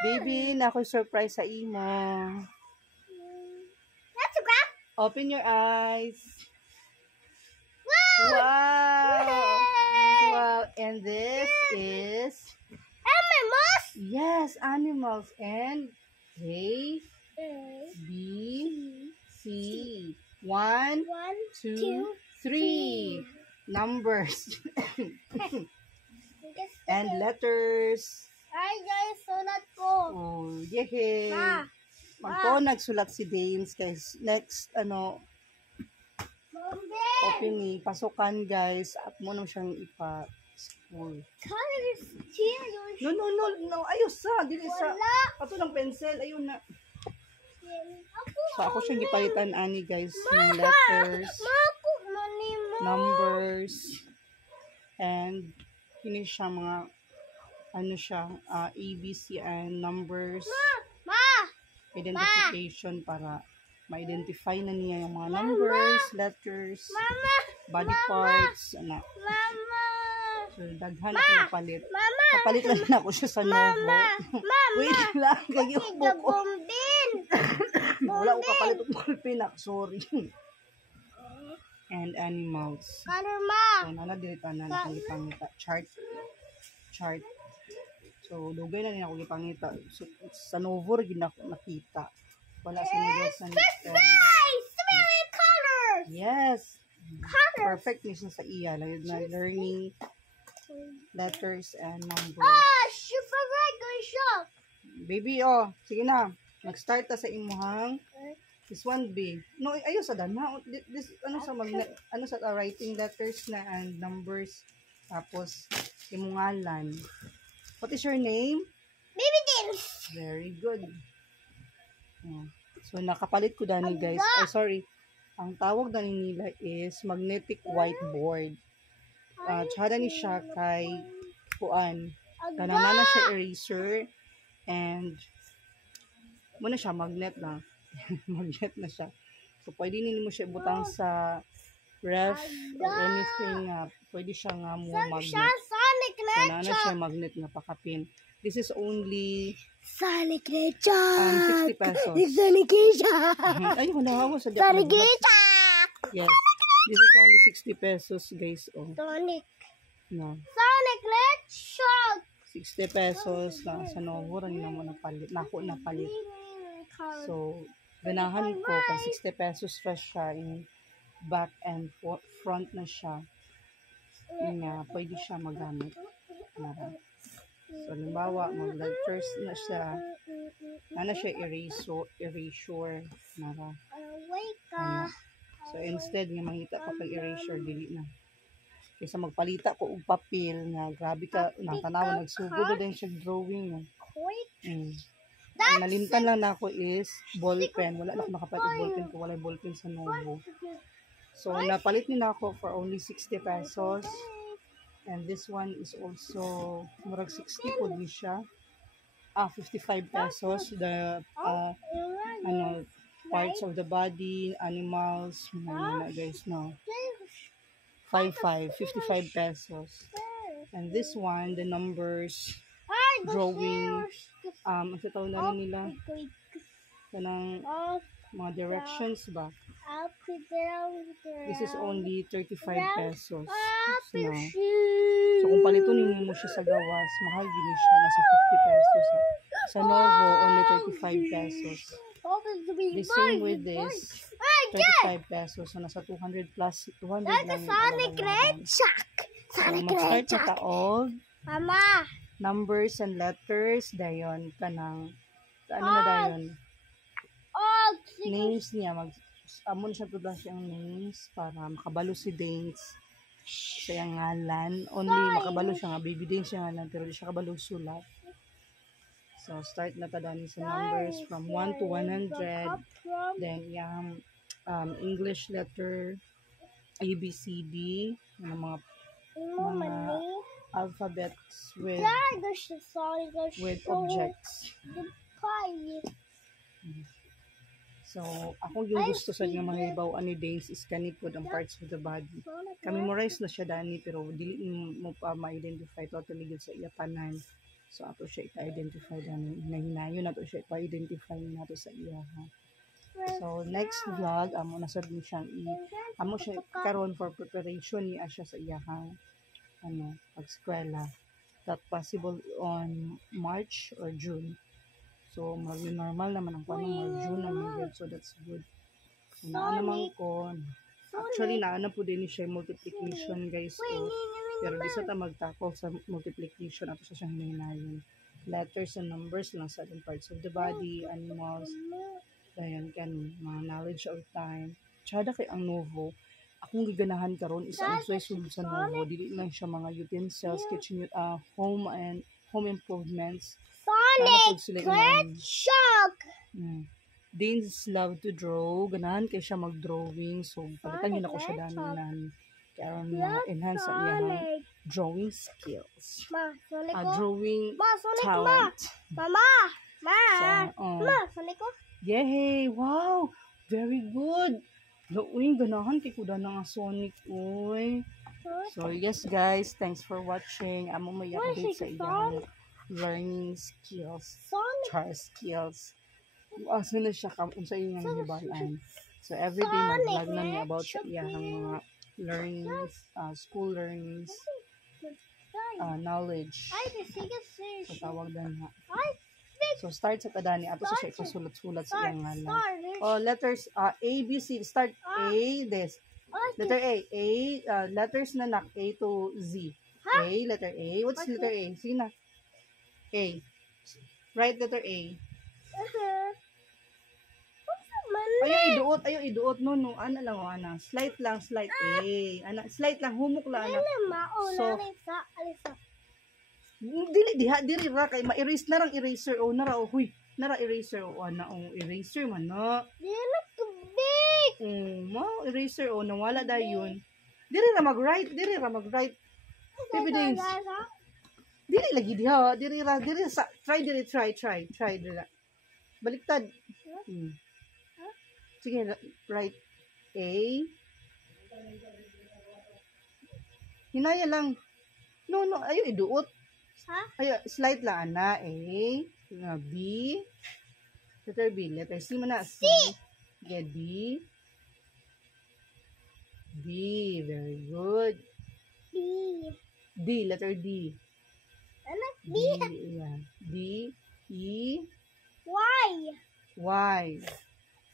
Baby, na ako surprise sa imo. That's a grab. Open your eyes. Wow. Wow. Wow. And this is... Animals. Yes, animals. And A, B, C. 1, 2, 3. Numbers. And letters. Ay, guys, sulat ko. Oh, yehey. Ma. Magpo nagsulat si Dames guys. Next, opening, pasukan guys. At mo nang siyang ipa-school. Color is here. No. Ayos sa. Dili sa. Wala. Ato ng pencil. Ayun na. Ako. So, ako siyang gipalitan ani guys. Ng letters, Mako, mani mo. numbers, and yun siya mga, A, B, C, and numbers, Ma. identification para ma-identify na niya yung mga numbers, letters, Mama. body parts, Mama. So, daghan ako napalit. Mama. Napalit lang ako siya sa Novo. Mama. Wait lang, kagiyok The ko. bombin. Wala ko kapalit ng kulpinak, sorry. And animals. Color, ma. So, nanadilitan na akong ipangita. Chart. So, dugay na rin ako ipangita. So, sa Novo, rin ako nakita. Wala sa Novo sa next time. Nice. So many colors. Yes. Colors. Perfect mission sa iya. Like, na learning letters and numbers. Ah, super regular shop. Baby, oh. Sige na. Nag-start ta sa imuhang. This one B. No, ayos sa dana. This sa writing letters na and numbers. Tapos imong ngalan. What is your name? Baby Dins. Very good. Oh. So nakapalit ko dani guys. Ay sorry. Ang tawag dani nila is magnetic whiteboard. Tsada ni siya kay kuan. Kanana na siya eraser and muna siya magnet lang. Magnet na siya. So, pwede nini mo siya butang sa ref or anything. Pwede siya nga mo magnet. Sonic Kana na siya magnet nga pakapin. This is only Sonic Hedgehog. 60 pesos. Sonic Hedgehog. Ay, wala sa Sonic Hedgehog. Yes. This is only 60 pesos, guys. Oh. Sonic. No. Sonic Hedgehog. 60 pesos lang sa Novo. Rin na mo napalit. Nako napalit. So, ganahan ko kung 60 pesos pa siya in back and front na siya. Yun nga, pwede siya magamit. So, halimbawa, mag-letters na siya. Na siya erasure. So, instead nga mangita pa kag erasure, dili na. Kaysa magpalita ko og papel nga grabe ka, tanaw nagsugod din siya drawing. Ang nalimtan lang na ako is ballpen. Wala na ako nakapalit ng ballpen ko. Wala ballpen sa Novo. So, napalit nila ako for only 60 pesos. And this one is also, murag 60 po din siya. 55 pesos. The, parts of the body, animals, guys, no. 55 pesos. And this one, the numbers, drawing, ang tawag na nila, kanang mga directions ba? This is only 35 pesos. So, kung palito ninyo mo siya sa gawas, mahal din siya. Nasa 50 pesos. Sa Novo, only 35 pesos. The same with this, 35 pesos. So, nasa 200 plus, 200 lang yung Sonic Hedgehog. So, mag-start sa taog. Mama. Numbers and letters, dayon kanang na dayon names niya amon siya tudang siyang names para makabalo si Danes sa iyang ngalan. Only makabalo siya nga baby Danes siya ngalan pero di siya kabalo sulat. So start na ta dani sa numbers from 1 to 100. Then yung English letter A, B, C, D, mga alphabets with objects. So, ako yung gusto sa nga mga ibawaan ni Danes is kanipod ang parts of the body. Kami memorize na siya dani pero dili mo pa ma-identify totally good sa iya tanan. So ato siya i-identify na hinayon nato siya i-identify nato sa iya ha. So next vlog amo nasad ni siyang amo siya karon for preparation ni siya sa iyahang ano pag-eskwela that possible on March or June. So maging normal naman ang kuno or June naman yun. So that's good. So, naa naman ko actually naa na po din siya multiplication guys. So, pero di sa ta magtackle sa multiplication ato sa siyang hinayon. Letters and numbers lang sa certain parts of the body, animals, dayan kan mga knowledge of time. Tsada kay ang Novo. Akong giganahan karon is ang sulod sa Novo. Dili lang siya mga utensils, kitchen home and home improvements. Sonic Sila Glitch Shock. Deans love to draw. Ganahan kay siya mag-drawing. So, palitan yun ako siya dami kaya enhance ang iyang drawing skills. Ma, Sonic ko. Drawing Ma, Sonic ma. talent. Mama. Ma. So, Ma, Sonic ko. yay! Wow! Very good! Uy, ganahan kay kuda na nga Sonic. Uy. So, yes guys. Thanks for watching. Amo may update sa iyang learning skills. Sonic. Char skills. Asa na siya sa iyang hibalan. So, everyday mag-vlog na niya about sa iyang mga learnings, school learnings, knowledge. So, tawag na nga. So, start sa kadani. Ato sa siya ipasulat-sulat sa iyang ngalan. Oh, letters, A, B, C. Start A, this. Letter A. Letters na nak. A to Z. A, letter A. What's letter A? Sige na. A. Write letter A. Ayaw iduot. No. Ano lang, ana. Slight lang, slight. A. Ana, slight lang, humok lang, ana. So, diri ra kay ma-erase na rang eraser. O, nara, o, huy. Nara, eraser. O, ana, o, eraser man, no. Eraser, o, nawala dahil yun. Diri ra mag-write. Evidence. Diri lagi diha. Diri sa, try. Baliktad. Sige, write A. Hinaya lang. No, ayaw iduot. Ayaw, slide lang, ana. A. B. Letter B. Letter C man na. C. Get B. B. Very good. D. Letter D. D. Yeah. D. E. Y.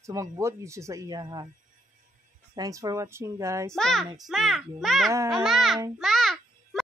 So, magbuot yun siya sa iya, ha. Thanks for watching, guys. Till next video. Bye. Ma.